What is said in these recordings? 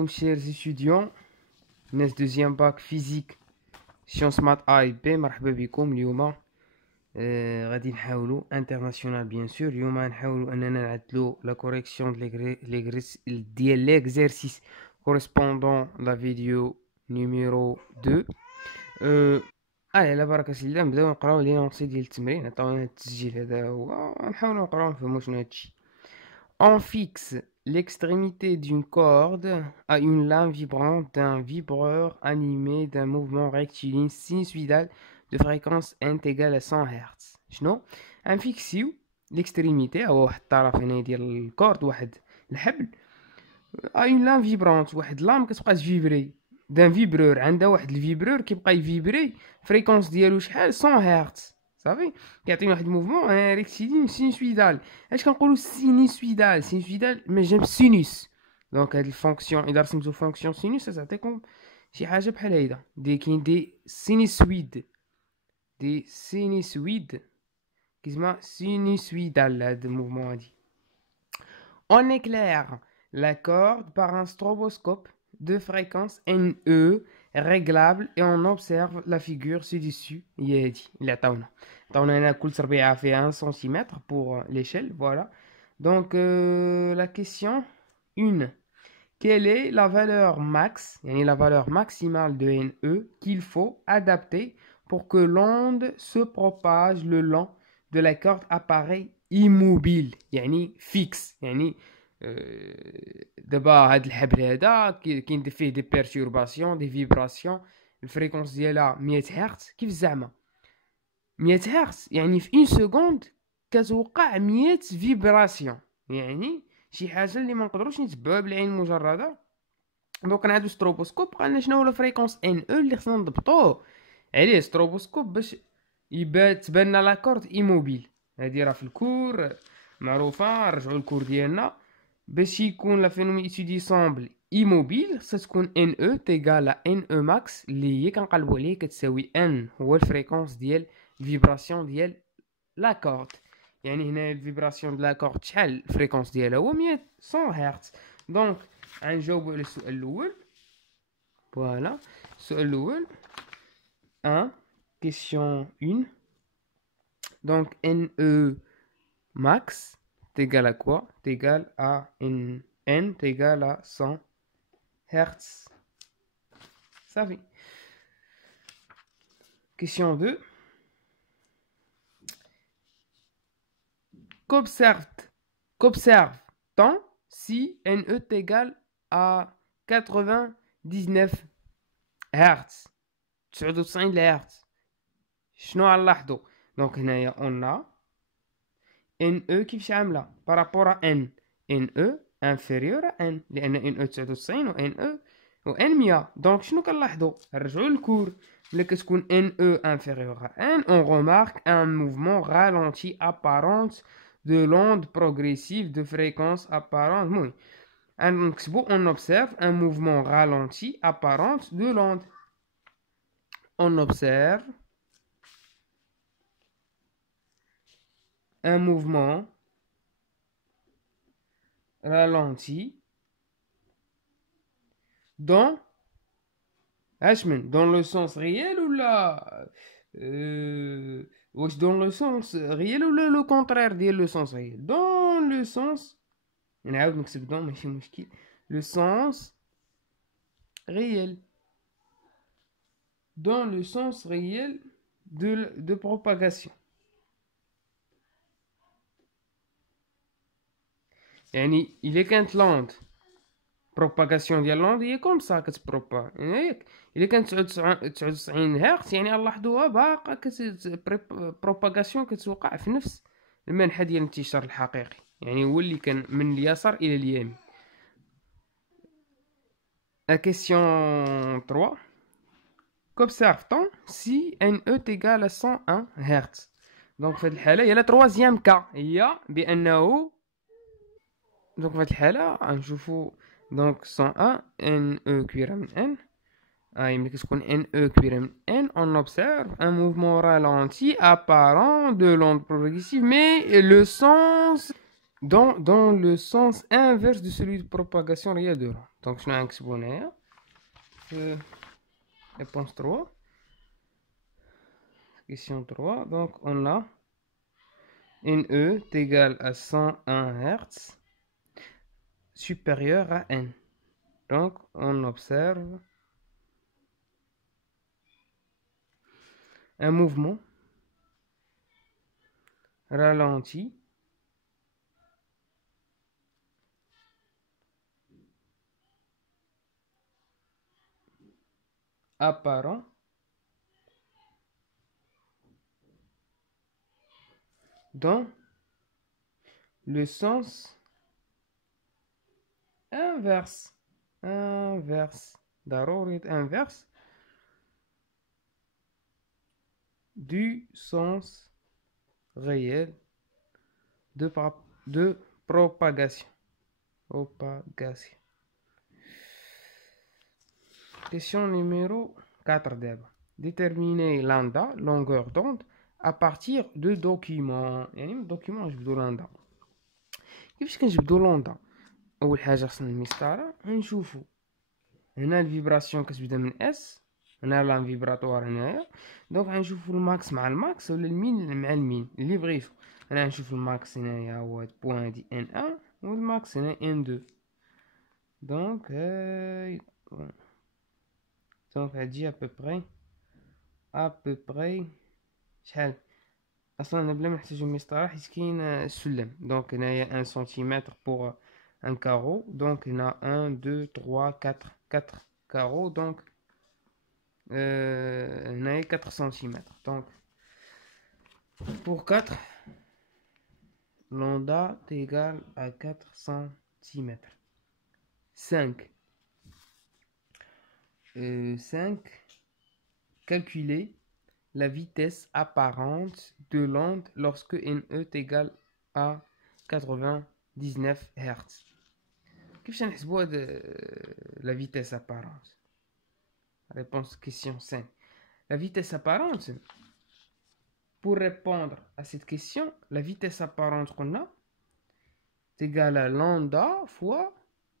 عليكم chers étudiants ناس دوزيام باك فيزيك سيونس مات اي بي. مرحبا بكم. اليوم غادي نحاولوا انترناسيونال بيان سور. اليوم نحاولوا اننا نعدلوا لا كوريكسيون ديال ليكزيرسيس كوريسبوندون لا فيديو نيميرو 2. على بركه الله نبداو نقراو لي نونسي ديال التمرين. عطاونا التسجيل هذا هو، نحاولوا نقراو نفهموا شنو هادشي. On fixe l'extrémité d'une corde à une lame vibrante d'un vibreur animé d'un mouvement rectiligne sinusoïdal de fréquence n égale à 100 Hz. شنو غنفيكسيو l'extrémité هو واحد الطرف هنا ديال الكورد، واحد الحبل à une lame vibrante، واحد لام كتبقى تفيبري d'un vibreur. عندها واحد الفيبرور كيبقى يفيبري فريكونس ديالو شحال 100 Hz صافي. كيعطينا واحد الموفمون ريكتيلين سينوسويدال. اش كنقولوا سينوسويدال؟ سينوسويدال من جنب سينوس. دونك هاد الفونكسيون اذا رسمتو فونكسيون سينوس تعطيكم شي حاجه بحال هيدا. كاين دي سينوسويد كيسمى سينوسويدال هاد الموفمون هادي. On éclaire la corde par un stroboscope de fréquence NE réglable et on observe la figure ci-dessus. هي هادي اللي عطاونا هنا كل تربيعة فيها 1 cm pour l'échelle. Voilà. Donc la question 1. Quelle est la valeur max, يعني la valeur maximale de NE qu'il faut adapter pour que l'onde se propage le long de la corde appareil immobile يعني fixe. يعني دابا هاد الحبل هذا كاين فيه دي بيرتورباسيون دي فيبراسيون. الفريكونس ديالها 100 هرتز. كيف زعما 100 هرتز؟ يعني في 1 سكوند كتوقع 100 فيبراسيون، يعني شي حاجه اللي ما نقدروش نتبعوها بالعين المجرده. دونك نعادو ستروبوسكوب قالنا شنو هو الفريكونس ان او اللي خصنا نضبطوه عليه ستروبوسكوب باش تبان لنا لاكورد ايموبيل. هادي راه في الكور معروفه، نرجعوا للكور ديالنا. باش يكون لا فينومين ايتودي سامبل ايموبيل خصها تكون ان او تيغال ان او ماكس اللي هي كنقلبوا عليه كتساوي ان هو الفريكونس ديال الفيبراسيون ديال لاكورد. يعني هنا الفيبراسيون ديال لاكورد شحال الفريكونس ديالها هو 100 هرتز. دونك غنجاوبوا على السؤال الاول. فوالا السؤال الاول 1 question 1. Donc NE max t'égale à quoi? T'égale à N t'égale à 100 Hz. Ça fait. Question 2. Qu'observe-t-on si NE t'égale à 99 Hz 99 Hz؟ شنو غنلاحظوا؟ دونك هنايا on NE كيفاش عامله بارابور ان NE انفيريور ان، لان NE 99 و NE 100. دونك شنو كنلاحظوا؟ نرجعوا للكور. ملي كتكون NE انفيريور ان on remarque un mouvement ralenti apparent de l'onde progressive de fréquence apparente. المهم نكتبوا on observe un mouvement ralenti apparent de l'onde. On observe un mouvement ralenti dans le sens réel ou dans le sens réel ou le contraire ديال le sens réel. Dans le sens نعاود نكتب dans ماشي مشكل le sens réel. Dans le sens réel de propagation. يعني إلا كانت لاند بروباغاسيون ديال لاند هي كوم سا كتبروبا ياك. إلا كانت 99 هرتز يعني نلاحظوها باقا بروباغاسيون كتوقع في نفس المنحى ديال الانتشار الحقيقي، يعني هو اللي كان من اليسار إلى اليمين. La question 3. Qu'observe-t-on si NE égale à 101 Hz؟ دونك في هاد الحالة هي لا تروازيام كا هي بأنه دونك في هاد الحالة غنشوفو دونك 101 NE كبيرة من N. ملي كتكون NE كبيرة من N on observe un mouvement ralenti apparent de l'onde progressive mais le sens dans le sens inverse de celui de propagation réelle de l'onde. Donc, je vais exponer. Réponse 3. Question 3. Donc, on a NE est égal à 101 Hz supérieur à N. Donc, on observe un mouvement ralenti apparent dans le sens inverse. ضروري inverse du sens réel de propagation. Question numéro 4 d'abord. Déterminer lambda, longueur d'onde, à partir de documents. يعني document نجبدو لامدا. كيفاش كنجبدو لامدا؟ أول حاجة خصنا المسطرة نشوفو هنا الفيبراسيون كتبدا من اس، هنا لا فيبراتوار هنايا، دونك غنشوفو الماكس مع الماكس ولا المين مع المين اللي بغيتو. هنا نشوف الماكس هنايا هو بوان دي ان ان والماكس هنا ان دو. دونك هادي ابوبري شحال اصلا انا بلا ما نحتاجو المسطره حيت كاين السلم. دونك هنايا 1 سنتيمتر بوغ ان كارو، دونك هنا 1 2 3 4 كارو، دونك هنايا 4 سنتيمتر. دونك pour 4 lambda est égal à 4 cm. 5 calculer la vitesse apparente de l'onde lorsque NE est égal à 99 Hz. كيفاش نحسبوا la vitesse apparente? Réponse question 5. La vitesse apparente, pour répondre à cette question, la vitesse apparente qu'on a est égale à lambda fois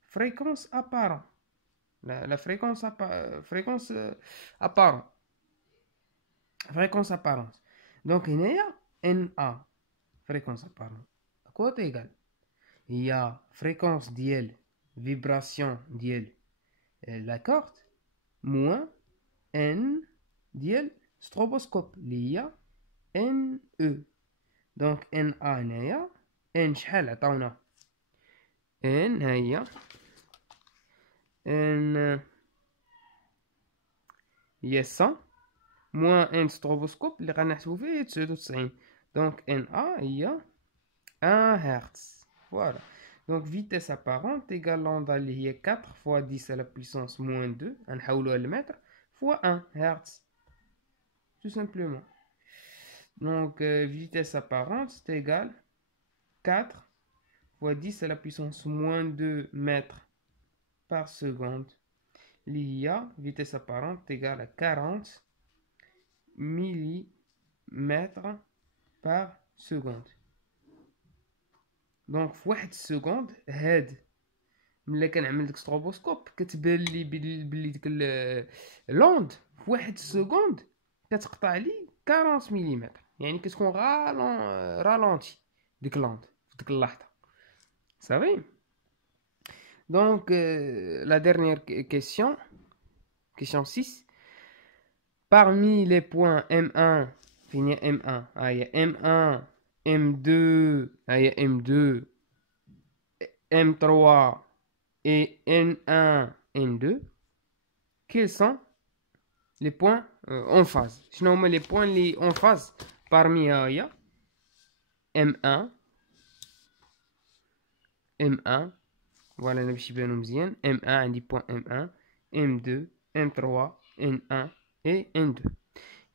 fréquence apparente. La fréquence apparente. Fréquence apparente. Donc, il y a NA, fréquence apparente. À quoi est égal? Il y a fréquence d'IL, vibration d'IL, la corde, moins N d'IL, stroboscope. Il y a NE. Donc, NA هنايا N شحال عطاونا؟ N هي N هي 100 moins N stroboscope اللي غنحسبو فيه 99. Donc NA هي 1 Hz. Voilà. Donc vitesse apparente égale lambda اللي هي 4 fois 10 à la puissance moins 2 غنحولوها لمتر fois 1 Hz. Tout simplement. Donc vitesse apparente c'est égal 4 fois 10 à la puissance moins 2 mètres par seconde. L'IA, vitesse apparente égale à 40 millimètres par seconde. Donc في واحد السكوند هاد ملي كنعمل ديك ستروبوسكوب كتبان لي بلي ديك لوند في واحد السكوند كتقطع لي 40 مليمتر، يعني كتكون رالونتي ديك لوند في ديك اللحظه. صافي. Donc la dernière question 6. Parmi les points M1, finir M1, il y a M1, M2, il y a M2, M3 et N1, N2, quels sont les points en phase? Sinon, les points en phase parmi il y a M1, M1, voilà le petit bénomzien, M1, on dit point M1, M2, M3, N1 et N2.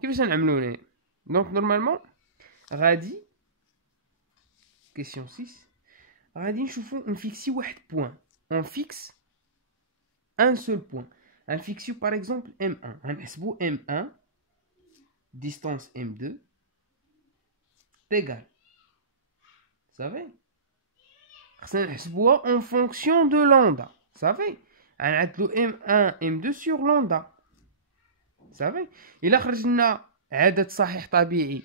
كيفاش نعملو هنا؟ دونك نورمالمون غادي كيسيون 6 غادي نشوفو نفيكسيو واحد بوين، اون فيكس ان سول بوين، غنفيكسيو باغ اكزومبل M1، غنحسبو M1 ديستانس M2 تيغال صافي. خصنا نحسبوها اون فونكسيون دو لامدا صافي. غنعدلو M1 M2 sur lambda. صافي. إلا خرج لنا عدد صحيح طبيعي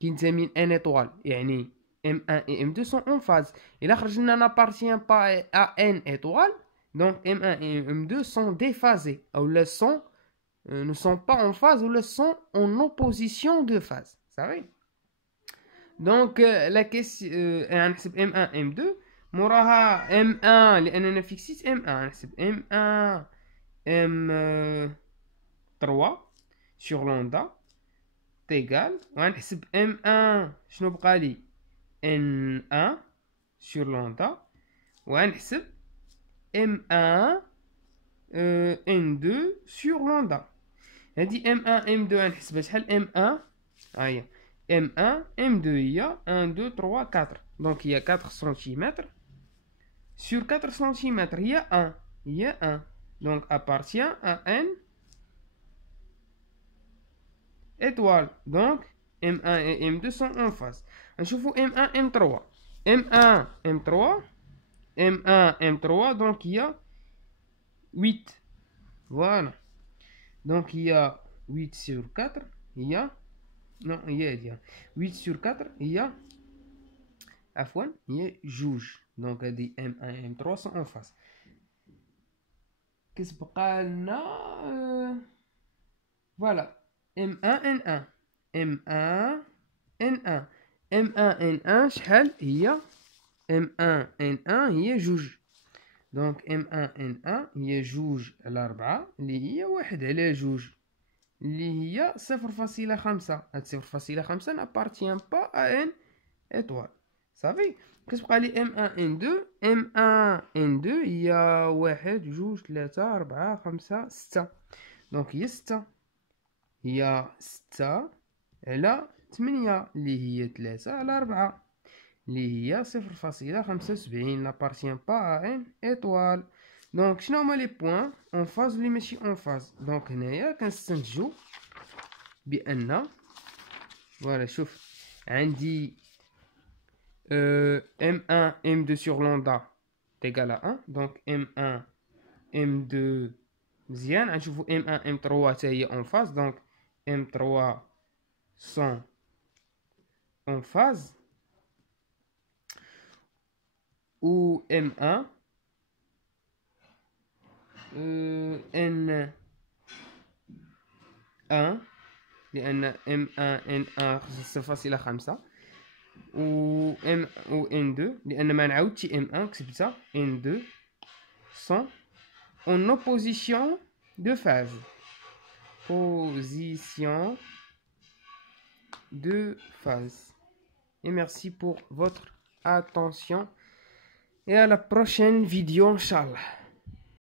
كينتمي ل n étoile يعني M1 et M2 sont en phase. إلا خرج لنا n'appartient pas à n étoile donc M1 et M2 sont déphasés ou ne sont pas en phase ou sont en opposition de phase. صافي. donc la question غنحسب M1 M2 موراها M1 لأننا فيكسيت M1 غنحسب M1 M3 sur lambda égal وغنحسب M1 شنو بقى لي N1 sur lambda وغنحسب M1 N2 sur lambda. هادي M1 M2 غنحسبها شحال M1 هي M1 M2 هي 1 2 3 4 donc هي 4 cm sur 4 cm هي 1 donc appartient à n étoile donc M1 et M2 sont en phase. نشوفو M1 M3 M1 M3 M1 M3 donc il y a 8 voilà donc il y a 8 sur 4 il y a non il y a 8 sur 4 il y a عفوا il y a جوج donc هادي M1 M3 sont en phase. كتبقى لنا voilà M1 N1 M1 N1 M1 N1 شحال هي M1 N1 هي جوج donc M1 N1 هي جوج على 4 اللي هي واحد على جوج اللي هي 0.5. هاد 0.5 n'appartient pas à n étoile. صافي. كتبقى لي M1 N2 M1 N2 هي واحد جوج 3 4 5 6 donc هي 6 هي 6 على 8 اللي هي 3 على 4 اللي هي 0.75 n'appartient pas à n étoile. donc شنو هما لي بوين اون فاز واللي ماشي اون فاز. دونك هنايا كنستنتجو بان فوالا شوف عندي M1 M2 sur lambda égal à 1 donc M1 M2 مزيان. غنشوفو M1 M3 حتى هي اون فاز donc M3 sont en phase ou M1 N1 لأن M1 N1 0.5 و N2 لأن ما نعاودش M1 كتبتها N2 sont en opposition de phase. Position de phase. Et merci pour votre attention et à la prochaine vidéo, Inch'Allah.